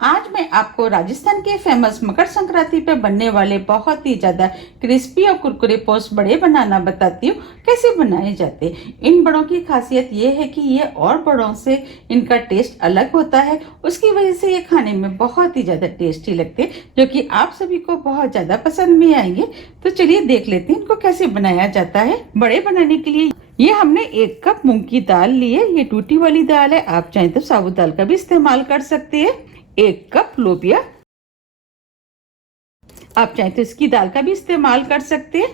आज मैं आपको राजस्थान के फेमस मकर संक्रांति पे बनने वाले बहुत ही ज्यादा क्रिस्पी और कुरकुरे पोस्ट बड़े बनाना बताती हूँ कैसे बनाए जाते हैं। इन बड़ों की खासियत ये है कि ये और बड़ों से इनका टेस्ट अलग होता है, उसकी वजह से ये खाने में बहुत ही ज्यादा टेस्टी लगते हैं, जो कि आप सभी को बहुत ज्यादा पसंद भी आएंगे। तो चलिए देख लेते हैं इनको कैसे बनाया जाता है। बड़े बनाने के लिए ये हमने 1 कप मूंग की दाल ली है। ये टूटी वाली दाल है, आप चाहें तो साबुत दाल का भी इस्तेमाल कर सकते हैं। 1 कप लोबिया, आप चाहें तो इसकी दाल का भी इस्तेमाल कर सकते हैं।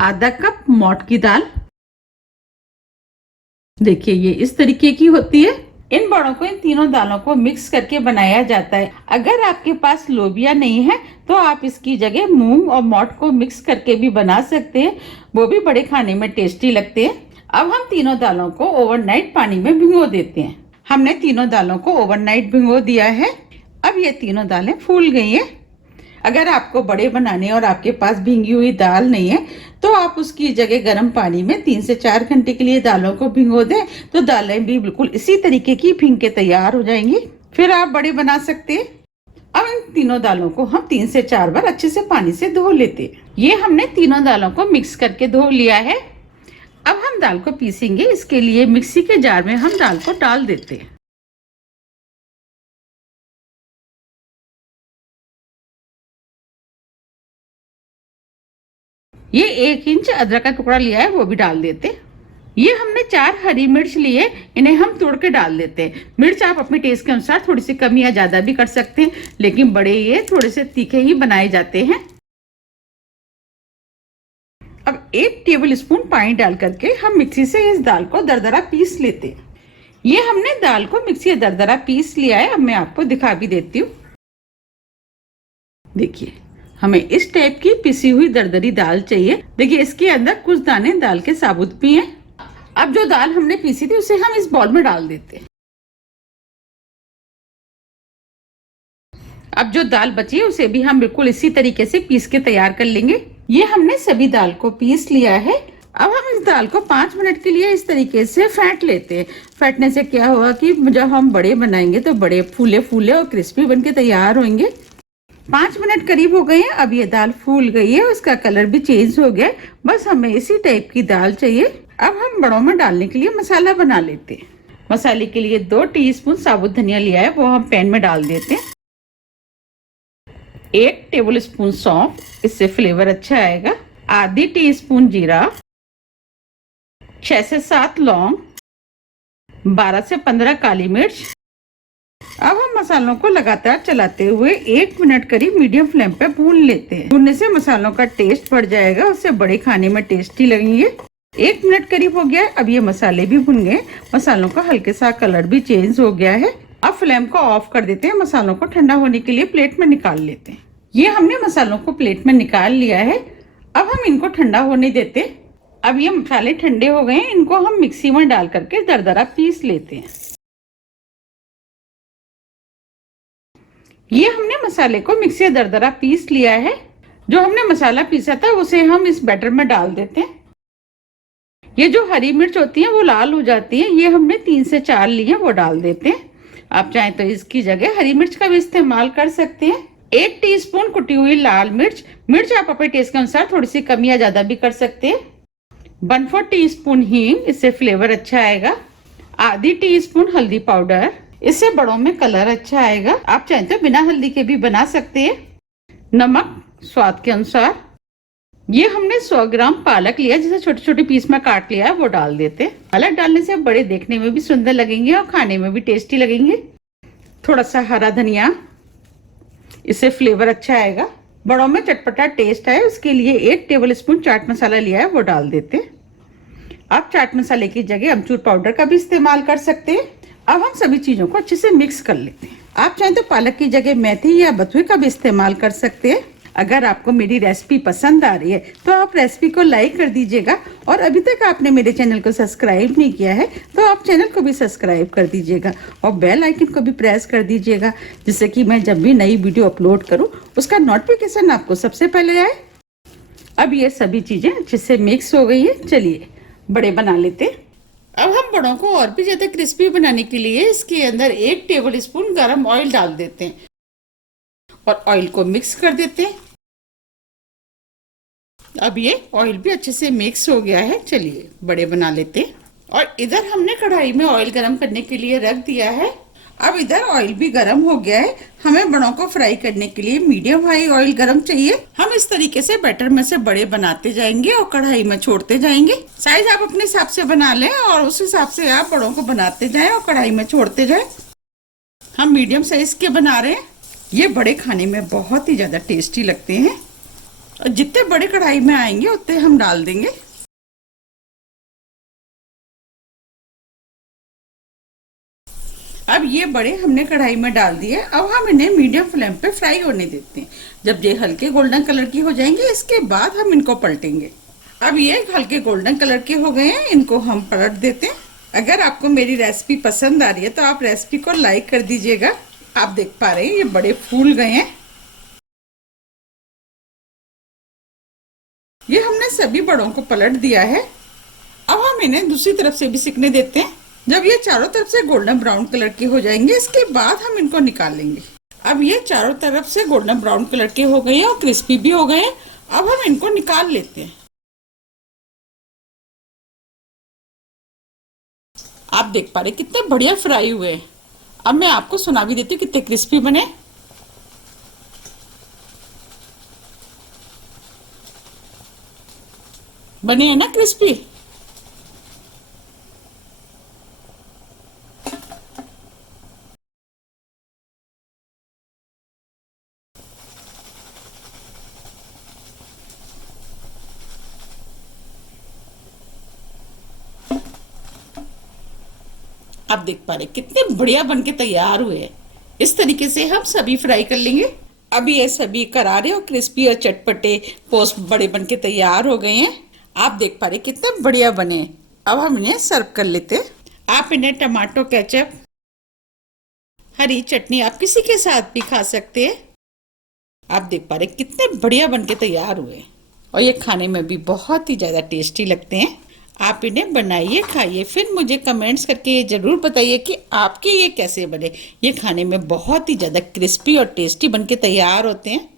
आधा कप मोट की दाल, देखिए ये इस तरीके की होती है। इन बड़ों को, इन तीनों दालों को मिक्स करके बनाया जाता है। अगर आपके पास लोबिया नहीं है तो आप इसकी जगह मूंग और मोट को मिक्स करके भी बना सकते हैं, वो भी बड़े खाने में टेस्टी लगते हैं। अब हम तीनों दालों को ओवरनाइट पानी में भिगो देते हैं। हमने तीनों दालों को ओवरनाइट भिगो दिया है। अब ये तीनों दालें फूल गई हैं। अगर आपको बड़े बनाने और आपके पास भींगी हुई दाल नहीं है तो आप उसकी जगह गर्म पानी में 3 से 4 घंटे के लिए दालों को भिगो दें, तो दालें भी बिल्कुल इसी तरीके की भींग के तैयार हो जाएंगी। फिर आप बड़े बना सकते हैं। अब इन तीनों दालों को हम 3 से 4 बार अच्छे से पानी से धो लेते हैं। ये हमने तीनों दालों को मिक्स करके धो लिया है। अब हम दाल को पीसेंगे। इसके लिए मिक्सी के जार में हम दाल को डाल देते हैं। ये 1 इंच अदरक का टुकड़ा लिया है, वो भी डाल देते। ये हमने 4 हरी मिर्च लिए, इन्हें हम तोड़ के डाल देते हैं। मिर्च आप अपने टेस्ट के अनुसार थोड़ी सी कम या ज्यादा भी कर सकते हैं, लेकिन बड़े ये थोड़े से तीखे ही बनाए जाते हैं। अब 1 टेबल स्पून पानी डाल करके हम मिक्सी से इस दाल को दरदरा पीस लेते हैं। ये हमने दाल को मिक्सी से दरदरा पीस लिया है। अब मैं आपको दिखा भी देती हूँ। देखिए हमें इस टाइप की पिसी हुई दरदरी दाल चाहिए। देखिए इसके अंदर कुछ दाने दाल के साबुत भी हैं। अब जो दाल हमने पीसी थी उसे हम इस बाउल में डाल देते हैं। अब जो दाल बची है उसे भी हम बिल्कुल इसी तरीके से पीस के तैयार कर लेंगे। ये हमने सभी दाल को पीस लिया है। अब हम इस दाल को 5 मिनट के लिए इस तरीके से फेंट लेते हैं। फेंटने से क्या होगा कि जब हम बड़े बनाएंगे तो बड़े फूले फूले और क्रिस्पी बन के तैयार होंगे। 5 मिनट करीब हो गए हैं। अब ये दाल फूल गई है, उसका कलर भी चेंज हो गया है। बस हमें इसी टाइप की दाल चाहिए। अब हम बड़ों में डालने के लिए मसाला बना लेते हैं। मसाले के लिए 2 टीस्पून साबुत धनिया लिया है, वो हम पैन में डाल देते हैं। 1 टेबल स्पून सौंफ, इससे फ्लेवर अच्छा आएगा। आधी टीस्पून जीरा, 6 से 7 लौंग, 12 से 15 काली मिर्च। अब हम मसालों को लगातार चलाते हुए 1 मिनट करीब मीडियम फ्लेम पे भून लेते हैं। भूनने से मसालों का टेस्ट बढ़ जाएगा, उससे बड़े खाने में टेस्टी लगेंगे। 1 मिनट करीब हो गया है। अब ये मसाले भी भुन गए, मसालों का हल्के सा कलर भी चेंज हो गया है। अब फ्लेम को ऑफ कर देते हैं। मसालों को ठंडा होने के लिए प्लेट में निकाल लेते हैं। ये हमने मसालों को प्लेट में निकाल लिया है। अब हम इनको ठंडा होने देते हैं। अब ये मसाले ठंडे हो गए हैं, इनको हम मिक्सी में डाल करके दरदरा पीस लेते हैं। ये हमने मसाले को मिक्सी से दरदरा पीस लिया है। जो हमने मसाला पीसा था उसे हम इस बैटर में डाल देते हैं। ये जो हरी मिर्च होती है वो लाल हो जाती है, ये हमने 3 से 4 ली है, वो डाल देते हैं। आप चाहें तो इसकी जगह हरी मिर्च का भी इस्तेमाल कर सकते हैं। 1 टीस्पून कुटी हुई लाल मिर्च, मिर्च आप अपने टेस्ट के अनुसार थोड़ी सी कम या ज्यादा भी कर सकते हैं। 1/4 टीस्पून हींग, इससे फ्लेवर अच्छा आएगा। आधी टीस्पून हल्दी पाउडर, इससे बड़ों में कलर अच्छा आएगा। आप चाहें तो बिना हल्दी के भी बना सकते हैं। नमक स्वाद के अनुसार। ये हमने 100 ग्राम पालक लिया, जिसे छोटे छोटे पीस में काट लिया है, वो डाल देते हैं। पालक डालने से बड़े देखने में भी सुंदर लगेंगे और खाने में भी टेस्टी लगेंगे। थोड़ा सा हरा धनिया, इससे फ्लेवर अच्छा आएगा, बड़ों में चटपटा टेस्ट आए उसके लिए 1 टेबल स्पून चाट मसाला लिया है, वो डाल देते हैं। आप चाट मसाले की जगह अमचूर पाउडर का भी इस्तेमाल कर सकते हैं। अब हम सभी चीजों को अच्छे से मिक्स कर लेते हैं। आप चाहें तो पालक की जगह मेथी या बथुए का भी इस्तेमाल कर सकते हैं। अगर आपको मेरी रेसिपी पसंद आ रही है तो आप रेसिपी को लाइक कर दीजिएगा, और अभी तक आपने मेरे चैनल को सब्सक्राइब नहीं किया है तो आप चैनल को भी सब्सक्राइब कर दीजिएगा और बेल आइकन को भी प्रेस कर दीजिएगा, जिससे कि मैं जब भी नई वीडियो अपलोड करूँ उसका नोटिफिकेशन आपको सबसे पहले आए। अब ये सभी चीजें अच्छे से मिक्स हो गई है। चलिए बड़े बना लेते हैं। अब हम बड़ों को और भी ज्यादा क्रिस्पी बनाने के लिए इसके अंदर 1 टेबल स्पून गरम ऑयल डाल देते हैं। और ऑयल को मिक्स कर देते हैं। अब ये ऑयल भी अच्छे से मिक्स हो गया है, चलिए बड़े बना लेते हैं। और इधर हमने कढ़ाई में ऑयल गरम करने के लिए रख दिया है। अब इधर ऑयल भी गरम हो गया है। हमें बड़ों को फ्राई करने के लिए मीडियम हाई ऑयल गरम चाहिए। हम इस तरीके से बैटर में से बड़े बनाते जाएंगे और कढ़ाई में छोड़ते जाएंगे। साइज आप अपने हिसाब से बना लें और उस हिसाब से आप बड़ों को बनाते जाएं और कढ़ाई में छोड़ते जाएं। हम मीडियम साइज के बना रहे हैं। ये बड़े खाने में बहुत ही ज्यादा टेस्टी लगते हैं और जितने बड़े कढ़ाई में आएंगे उतने हम डाल देंगे। अब ये बड़े हमने कढ़ाई में डाल दिए। अब हम इन्हें मीडियम फ्लेम पे फ्राई होने देते हैं। जब ये हल्के गोल्डन कलर की हो जाएंगे इसके बाद हम इनको पलटेंगे। अब ये हल्के गोल्डन कलर के हो गए हैं, इनको हम पलट देते हैं। अगर आपको मेरी रेसिपी पसंद आ रही है तो आप रेसिपी को लाइक कर दीजिएगा। आप देख पा रहे हैं ये बड़े फूल गए हैं। ये हमने सभी बड़ों को पलट दिया है। अब हम इन्हें दूसरी तरफ से भी सिकने देते हैं। जब ये चारों तरफ से गोल्डन ब्राउन कलर के हो जाएंगे इसके बाद हम इनको निकाल लेंगे। अब ये चारों तरफ से गोल्डन ब्राउन कलर के हो गए हैं और क्रिस्पी भी हो गए हैं। अब हम इनको निकाल लेते हैं। आप देख पा रहे कितने बढ़िया फ्राई हुए हैं। अब मैं आपको सुना भी देती हूँ कितने क्रिस्पी बने। बने हैं ना क्रिस्पी। आप देख पा रहे कितने बढ़िया बनके तैयार हुए हैं। इस तरीके से हम सभी फ्राई कर लेंगे। अभी ये सभी करारे और क्रिस्पी और चटपटे पोस्ट बड़े बनके तैयार हो गए हैं। आप देख पा रहे कितने बढ़िया बने। अब हम इन्हें सर्व कर लेते हैं। आप इन्हें टमाटो केचप, हरी चटनी आप किसी के साथ भी खा सकते हैं। आप देख पा रहे कितने बढ़िया बनके तैयार हुए और ये खाने में भी बहुत ही ज्यादा टेस्टी लगते हैं। आप इन्हें बनाइए, खाइए, फिर मुझे कमेंट्स करके ये जरूर बताइए कि आपके ये कैसे बने। ये खाने में बहुत ही ज्यादा क्रिस्पी और टेस्टी बनके तैयार होते हैं।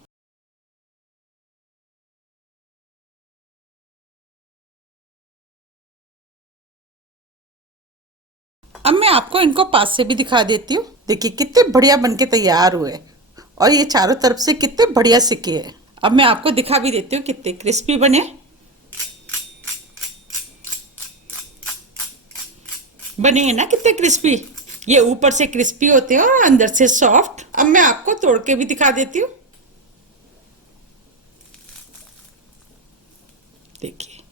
अब मैं आपको इनको पास से भी दिखा देती हूँ। देखिए कितने बढ़िया बनके तैयार हुए और ये चारों तरफ से कितने बढ़िया सिके हैं। अब मैं आपको दिखा भी देती हूँ कितने क्रिस्पी बने। बने हैं ना कितने क्रिस्पी। ये ऊपर से क्रिस्पी होते हैं और अंदर से सॉफ्ट। अब मैं आपको तोड़ के भी दिखा देती हूँ। देखिए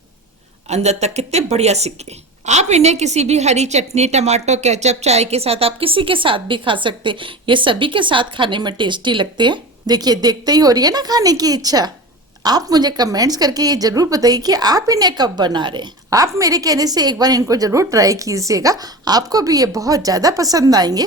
अंदर तक कितने बढ़िया सिके। आप इन्हें किसी भी हरी चटनी, टमाटो केचप, चाय के साथ आप किसी के साथ भी खा सकते हैं। ये सभी के साथ खाने में टेस्टी लगते हैं। देखिए देखते ही हो रही है ना खाने की इच्छा। आप मुझे कमेंट्स करके ये जरूर बताइए कि आप इन्हें कब बना रहे हैं। आप मेरे कहने से एक बार इनको जरूर ट्राई कीजिएगा, आपको भी ये बहुत ज्यादा पसंद आएंगे।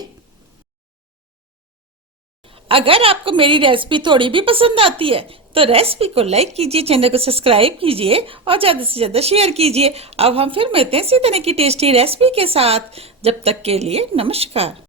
अगर आपको मेरी रेसिपी थोड़ी भी पसंद आती है तो रेसिपी को लाइक कीजिए, चैनल को सब्सक्राइब कीजिए और ज्यादा से ज्यादा शेयर कीजिए। अब हम फिर मिलते हैं इसी तरह की टेस्टी रेसिपी के साथ। जब तक के लिए नमस्कार।